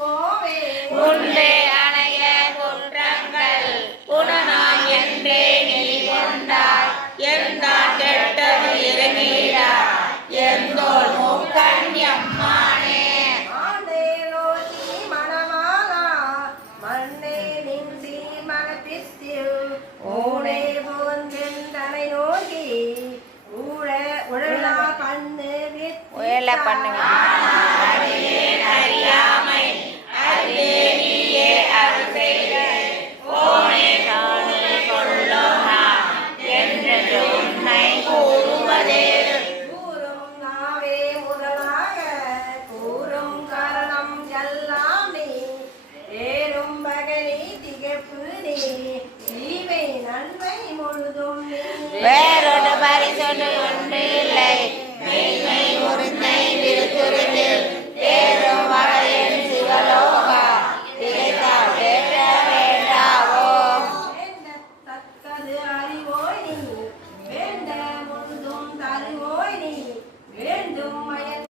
கோவே உண்டே அணைய குற்றங்கள். உணனாய் என்றே நீ கொண்டாய். எந்தான் கெட்டது இறங்கிடா. எந்தோல் நின் சீர்மனப்பிஸ்தில் ஊனே போந்தின் தனை நோக்கி. ஊழ உழலா கண்ணு உயல பண்ணுங்க. இறப்பு நீ இவை நன்மை முழுதும்.